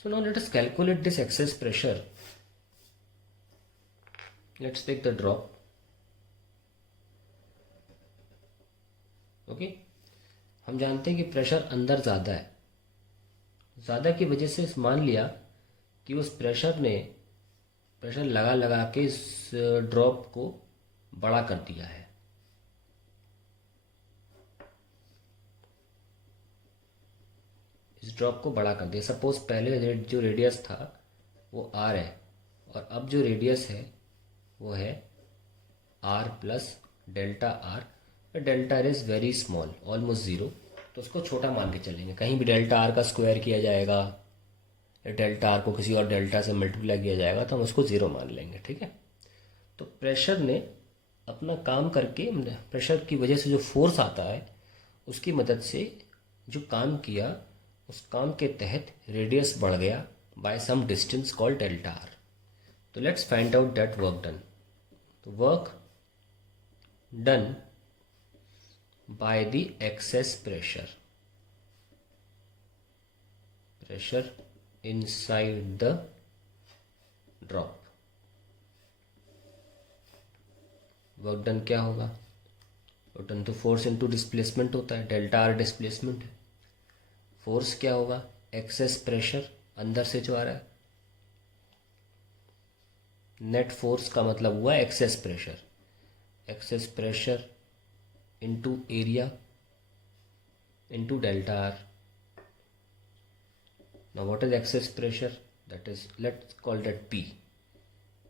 So now let us calculate this excess pressure. Let's take the drop. Okay हम जानते हैं कि pressure अंदर ज़्यादा है, ज़्यादा की वजह से मान लिया कि उस प्रेशर ने प्रेशर लगा लगा के इस ड्रॉप को बड़ा कर दिया है। इस ड्रॉप को बड़ा कर दिया। सपोज पहले जो रेडियस था वो आर है और अब जो रेडियस है वो है R plus delta R. Delta R is very small, almost zero, तो उसको छोटा मान के चलेंगे। कहीं भी डेल्टा आर का स्क्वायर किया जाएगा या डेल्टा आर को किसी और डेल्टा से मल्टीप्लाई किया जाएगा तो हम उसको ज़ीरो मान लेंगे। ठीक है, तो प्रेशर ने अपना काम करके, प्रेशर की वजह से जो फोर्स आता है उसकी मदद से जो काम किया, उस काम के तहत रेडियस बढ़ गया by some distance called delta R. तो let's find out that work done. तो work done by the excess pressure inside the drop। Work done क्या होगा? वर्क डन तो फोर्स इनटू डिस्प्लेसमेंट होता है, डेल्टा आर डिस्प्लेसमेंट है। Force क्या होगा? एक्सेस प्रेशर अंदर से जो आ रहा है। नेट फोर्स का मतलब हुआ excess pressure. Excess pressure into area into delta r। now what is excess pressure? that is, let's call that P।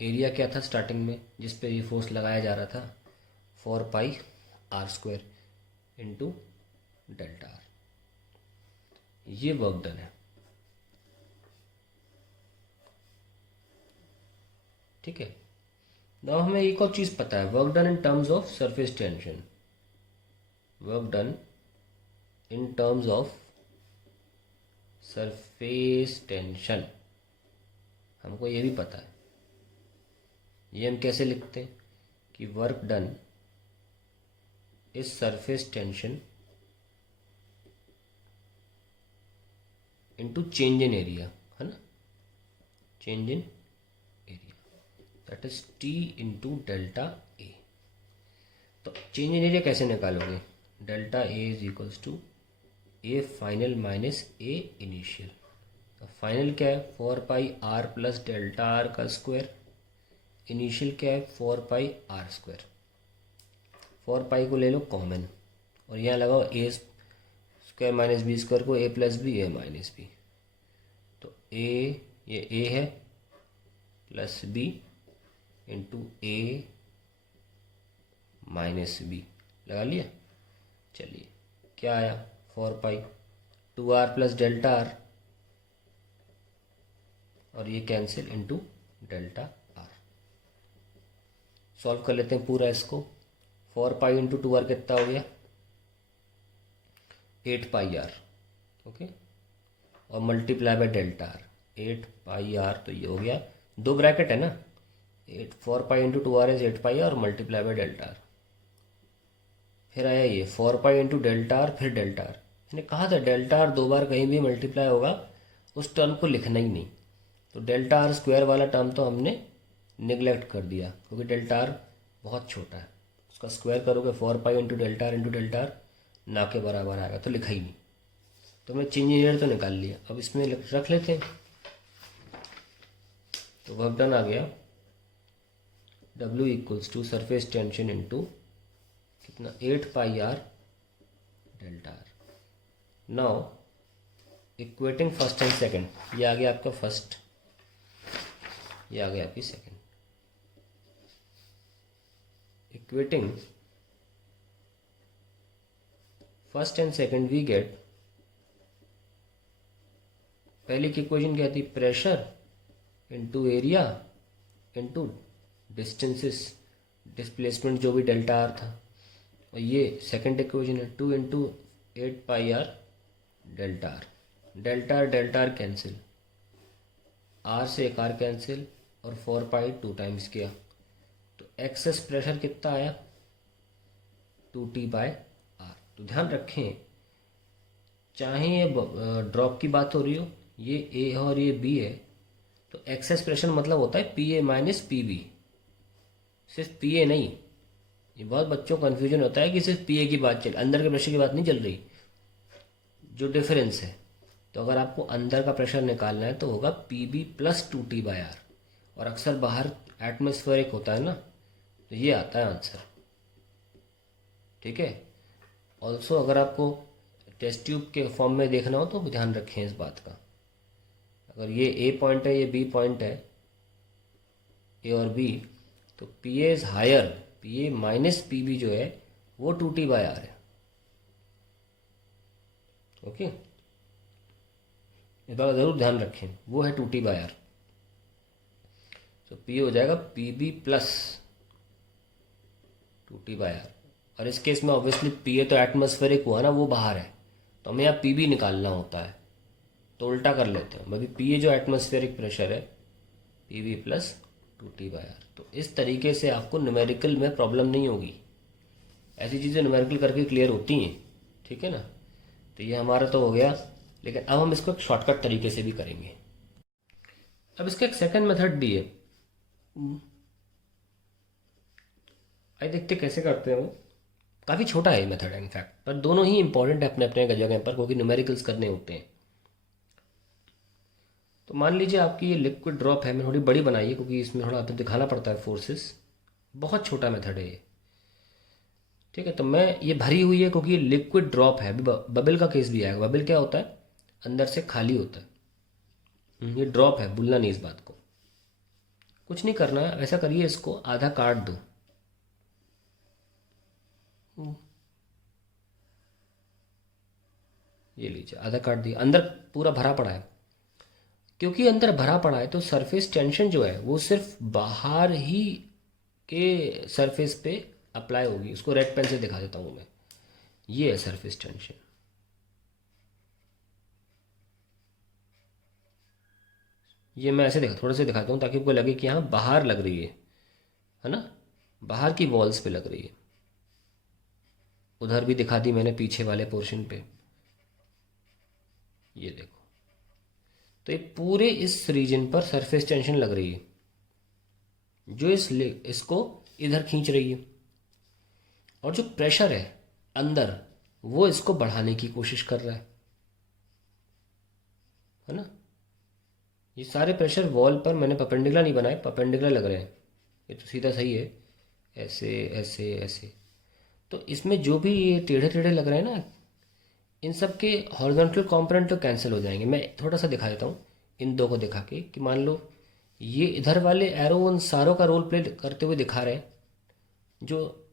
Area क्या था स्टार्टिंग में जिस पे ये फोर्स लगाया जा रहा था? 4 pi R square into delta R. ये वर्क डन है। ठीक है, नाउ हमें एक और चीज़ पता है, work done in terms of surface tension. Work done in terms of surface tension हमको ये भी पता है। ये हम कैसे लिखते हैं कि work done is surface tension into change in area, है ना? Change in area, that is T into delta A. तो चेंज इन एरिया कैसे निकालोगे? Delta A is equals to A final minus A initial. तो final क्या है? 4 pi R plus delta R का square. Initial क्या है? 4 पाई आर स्क्वायर। 4 पाई को ले लो कॉमन और यहाँ लगाओ ए स्क्वायर माइनस बी स्क्वायर को, ए प्लस बी ए माइनस बी। तो ए, ये ए है, प्लस बी इंटू ए माइनस बी लगा लिया। चलिए क्या आया? 4 पाई 2 आर प्लस डेल्टा आर और ये cancel into delta are. Solve कर लेते हैं पूरा इसको। 4 पाई इंटू 2 आर कितना हो गया? 8 पाई आर। ओके, और multiply by delta R, 8 pi R. तो ये हो गया, दो ब्रैकेट है ना, 4 pi into 2 R is 8 pi R, multiply by delta R. फिर आया ये 4 पाई इंटू डेल्टा आर, फिर डेल्टा आर। मैंने कहा था डेल्टा आर दो बार कहीं भी मल्टीप्लाई होगा उस टर्म को लिखना ही नहीं। तो डेल्टा आर स्क्वायर वाला टर्म तो हमने निगलेक्ट कर दिया क्योंकि डेल्टा आर बहुत छोटा है। उसका स्क्वायर करोगे 4 पाई इंटू डेल्टा आर ना के बराबर आएगा, तो लिखा ही नहीं। तो मैं चेंज इन तो निकाल लिया, अब इसमें रख लेते हैं। तो वर्क डन आ गया W equals to surface tension into कितना? 8 pi R delta R. Now equating first and second, ये आ गया आपका फर्स्ट, ये आ गया आपकी second. Equating first and second we get, पहले की इक्वेशन क्या थी? Pressure into area into distances, displacement जो भी डेल्टा आर था। और ये सेकंड इक्वेशन है 2 into 8 pi R delta R. Delta R cancel, R से एक आर कैंसिल और 4 पाई 2 टाइम्स किया। तो एक्सेस प्रेशर कितना आया? 2T bye are. तो ध्यान रखें, चाहे ये ड्रॉप की बात हो रही हो ये ए और ये बी है, तो एक्सेस प्रेशर मतलब होता है P A minus P B, सिर्फ पी ए नहीं। ये बहुत बच्चों को कन्फ्यूजन होता है कि सिर्फ पी ए की बात चल, अंदर के प्रेशर की बात नहीं चल रही, जो डिफरेंस है। तो अगर आपको अंदर का प्रेशर निकालना है तो होगा पी बी प्लस 2T/R, और अक्सर बाहर एटमॉस्फेरिक होता है ना, तो ये आता है आंसर। ठीक है। ऑल्सो अगर आपको टेस्ट ट्यूब के फॉर्म में देखना हो तो ध्यान रखें इस बात का, अगर ये ए पॉइंट है, ये बी पॉइंट है, ए और बी, तो P A is higher, P A minus P B जो है वो 2T/R है। ओके, इस बात ज़रूर ध्यान रखें, वो है 2T/R। तो पी हो जाएगा पी बी प्लस 2T/R, और इस केस में ऑब्वियसली पी ए तो एटमॉस्फेरिक हुआ ना, वो बाहर है, तो हमें यहाँ पी बी निकालना होता है, तो उल्टा कर लेते हैं। अभी पी ए जो एटमॉस्फेरिक प्रेशर है, पी बी प्लस 2T/R। तो इस तरीके से आपको न्यूमेरिकल में प्रॉब्लम नहीं होगी, ऐसी चीज़ें न्यूमेरिकल करके क्लियर होती हैं। ठीक है ना। तो ये हमारा तो हो गया, लेकिन अब हम इसको एक शॉर्टकट तरीके से भी करेंगे। अब इसका एक सेकंड मेथड भी है, आइए देखते कैसे करते हैं। वो काफ़ी छोटा है मेथड है इनफैक्ट, पर दोनों ही इंपॉर्टेंट है अपने अपने जगह पर, क्योंकि न्यूमेरिकल्स करने होते हैं। तो मान लीजिए आपकी ये लिक्विड ड्रॉप है, मैंने थोड़ी बड़ी बनाई है क्योंकि इसमें थोड़ा आपको दिखाना पड़ता है फोर्सेस, बहुत छोटा मेथड है ये। ठीक है, तो मैं ये भरी हुई है क्योंकि ये लिक्विड ड्रॉप है। बबल का केस भी आएगा। बबल क्या होता है, अंदर से खाली होता है। ये ड्रॉप है, भूलना नहीं इस बात को। कुछ नहीं करना है, ऐसा करिए इसको आधा काट दो। ये लीजिए आधा काट दिया, अंदर पूरा भरा पड़ा है। क्योंकि अंदर भरा पड़ा है तो सरफेस टेंशन जो है वो सिर्फ बाहर ही के सरफेस पे अप्लाई होगी। उसको रेड पेन से दिखा देता हूँ मैं, ये है सरफेस टेंशन। ये मैं ऐसे थोड़े से दिखाता हूँ ताकि आपको लगे कि हाँ बाहर लग रही है ना, बाहर की वॉल्स पे लग रही है। उधर भी दिखा दी मैंने पीछे वाले पोर्शन पे, ये देखो। तो ये पूरे इस रीजन पर सरफेस टेंशन लग रही है जो इसको इधर खींच रही है, और जो प्रेशर है अंदर वो इसको बढ़ाने की कोशिश कर रहा है ना। ये सारे प्रेशर वॉल पर मैंने परपेंडिकुलर नहीं बनाए, परपेंडिकुलर लग रहे हैं, ये तो सीधा सही है, ऐसे ऐसे ऐसे। तो इसमें जो भी ये टेढ़े टेढ़े लग रहे हैं ना, इन सब के हॉरिजॉन्टल कंपोनेंट तो कैंसिल हो जाएंगे। मैं थोड़ा सा दिखा देता हूँ इन दो को दिखा के, कि मान लो ये इधर वाले एरो उन सारों का रोल प्ले करते हुए दिखा रहे हैं, जो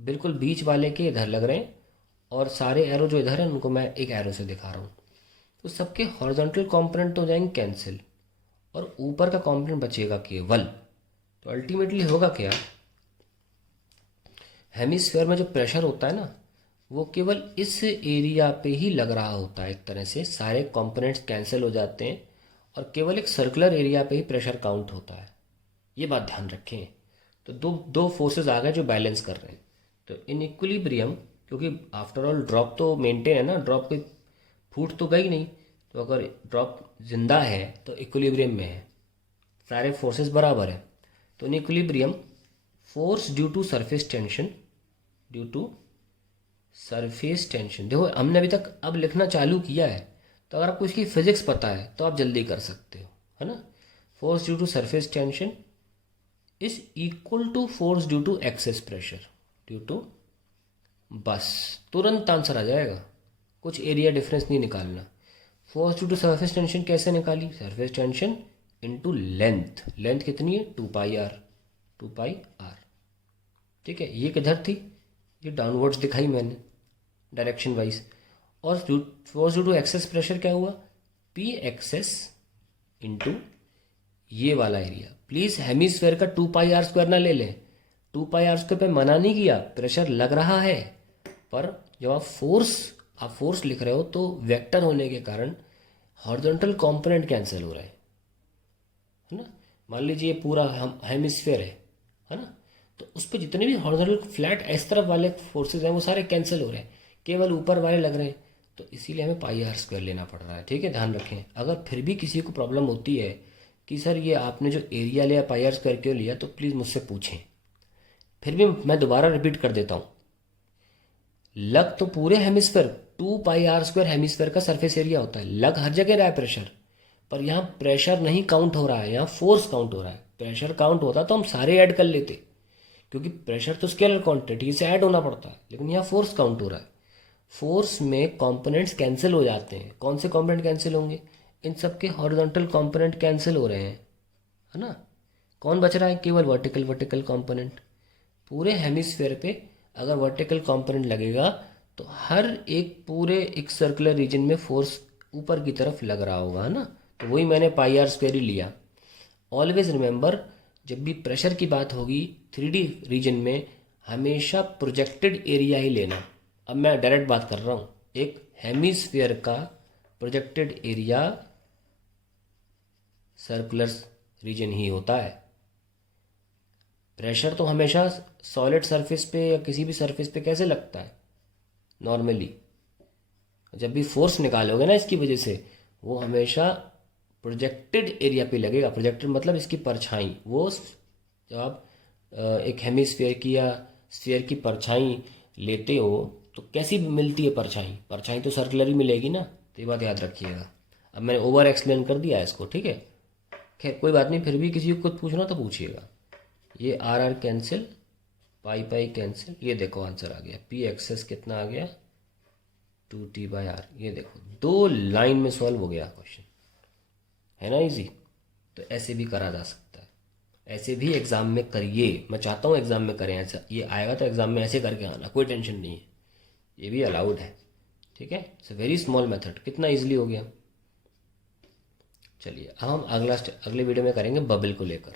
बिल्कुल बीच वाले के इधर लग रहे हैं, और सारे एरो जो इधर हैं उनको मैं एक एरो से दिखा रहा हूँ। तो सबके हॉरिजॉन्टल कंपोनेंट तो हो जाएंगे कैंसिल, और ऊपर का कंपोनेंट बचेगा केवल। तो अल्टीमेटली होगा क्या, हेमिस्फेयर में जो प्रेशर होता है ना, वो केवल इस एरिया पे ही लग रहा होता है। एक तरह से सारे कंपोनेंट्स कैंसिल हो जाते हैं और केवल एक सर्कुलर एरिया पे ही प्रेशर काउंट होता है। ये बात ध्यान रखें। तो दो दो फोर्सेस आ गए जो बैलेंस कर रहे हैं। तो इन इक्विलिब्रियम, क्योंकि आफ्टर ऑल ड्रॉप तो मेंटेन है ना, ड्रॉप कोई फूट तो गई नहीं, तो अगर ड्रॉप जिंदा है तो इक्विलिब्रियम में है, सारे फोर्सेस बराबर है। तो in equilibrium force due to surface tension, due to surface tension. देखो हमने अभी तक अब लिखना चालू किया है, तो अगर आपको इसकी फिजिक्स पता है तो आप जल्दी कर सकते हो, है ना। Force due to surface tension is equal to force due to excess pressure due to, बस तुरंत आंसर आ जाएगा, कुछ एरिया डिफरेंस नहीं निकालना। Force due to surface tension कैसे निकाली, surface tension into length, length कितनी है 2πr, 2πr। ठीक है, ये किधर थी, ये डाउनवर्ड्स दिखाई मैंने डायरेक्शन वाइज। और force due to excess pressure क्या हुआ, पी एक्सेस इंटू ये वाला एरिया। प्लीज हेमिस्फेयर का 2πr² ना ले लें, 2πr² पे मना नहीं किया, प्रेशर लग रहा है, पर जब आप फोर्स लिख रहे हो तो वेक्टर होने के कारण हॉरिजॉन्टल कंपोनेंट कैंसिल हो रहा है ना। मान लीजिए ये पूरा हेमिस्फेयर है ना, तो उस पर जितने भी हॉरिजॉन्टल फ्लैट इस तरफ वाले फोर्सेज हैं वो सारे कैंसिल हो रहे हैं, केवल ऊपर वाले लग रहे हैं। तो इसीलिए हमें पाई आर स्क्वायर लेना पड़ रहा है। ठीक है, ध्यान रखें। अगर फिर भी किसी को प्रॉब्लम होती है कि सर ये आपने जो एरिया लिया पाई आर स्क्वायर क्यों लिया, तो प्लीज़ मुझसे पूछें। फिर भी मैं दोबारा रिपीट कर देता हूँ, लग तो पूरे hemisphere 2 pi R square hemisphere का सरफेस एरिया होता है, लग हर जगह रहा है प्रेशर, पर यहाँ प्रेशर नहीं काउंट हो रहा है, यहाँ फोर्स काउंट हो रहा है। प्रेशर काउंट होता तो हम सारे ऐड कर लेते, क्योंकि प्रेशर तो स्केलर क्वांटिटी से ऐड होना पड़ता है, लेकिन यहाँ फोर्स काउंट हो रहा है। फोर्स में कंपोनेंट्स कैंसिल हो जाते हैं। कौन से कंपोनेंट कैंसिल होंगे? इन सब के हॉरिजॉन्टल कंपोनेंट कैंसिल हो रहे हैं, है ना। कौन बच रहा है? केवल वर्टिकल वर्टिकल कंपोनेंट। पूरे हेमिस्फेयर पे अगर वर्टिकल कंपोनेंट लगेगा तो हर एक पूरे एक सर्कुलर रीजन में फोर्स ऊपर की तरफ लग रहा होगा, है ना। तो वही मैंने पाई आर स्क्वायर ही लिया। ऑलवेज रिमेंबर, जब भी प्रेशर की बात होगी 3D रीजन में, हमेशा प्रोजेक्टेड एरिया ही लेना। अब मैं डायरेक्ट बात कर रहा हूँ, एक हेमिस्फीयर का प्रोजेक्टेड एरिया सर्कुलर रीजन ही होता है। प्रेशर तो हमेशा सॉलिड सरफेस पे या किसी भी सरफेस पे कैसे लगता है नॉर्मली, जब भी फोर्स निकालोगे ना इसकी वजह से, वो हमेशा प्रोजेक्टेड एरिया पे लगेगा। प्रोजेक्टेड मतलब इसकी परछाई। वो जब आप एक हेमिस्फीयर की या स्फीयर की परछाई लेते हो तो कैसी मिलती है परछाई? परछाई तो सर्कुलर ही मिलेगी ना, तो ये बात याद रखिएगा। अब मैंने ओवर एक्सप्लेन कर दिया है इसको, ठीक है। खैर कोई बात नहीं, फिर भी किसी को कुछ पूछना तो पूछिएगा। ये R R cancel, pi pi cancel, ये देखो आंसर आ गया। पी एक्सेस कितना आ गया? 2T/r। ये देखो 2 लाइन में सॉल्व हो गया क्वेश्चन, है ना इजी। तो ऐसे भी करा जा सकता है, ऐसे भी एग्जाम में करिए। मैं चाहता हूँ एग्जाम में करें ऐसा, ये आएगा तो एग्जाम में ऐसे करके आना, कोई टेंशन नहीं है, ये भी अलाउड है। ठीक है, it's a very small method. कितना इजीली हो गया। चलिए अब हम अगले वीडियो में करेंगे बबल को लेकर।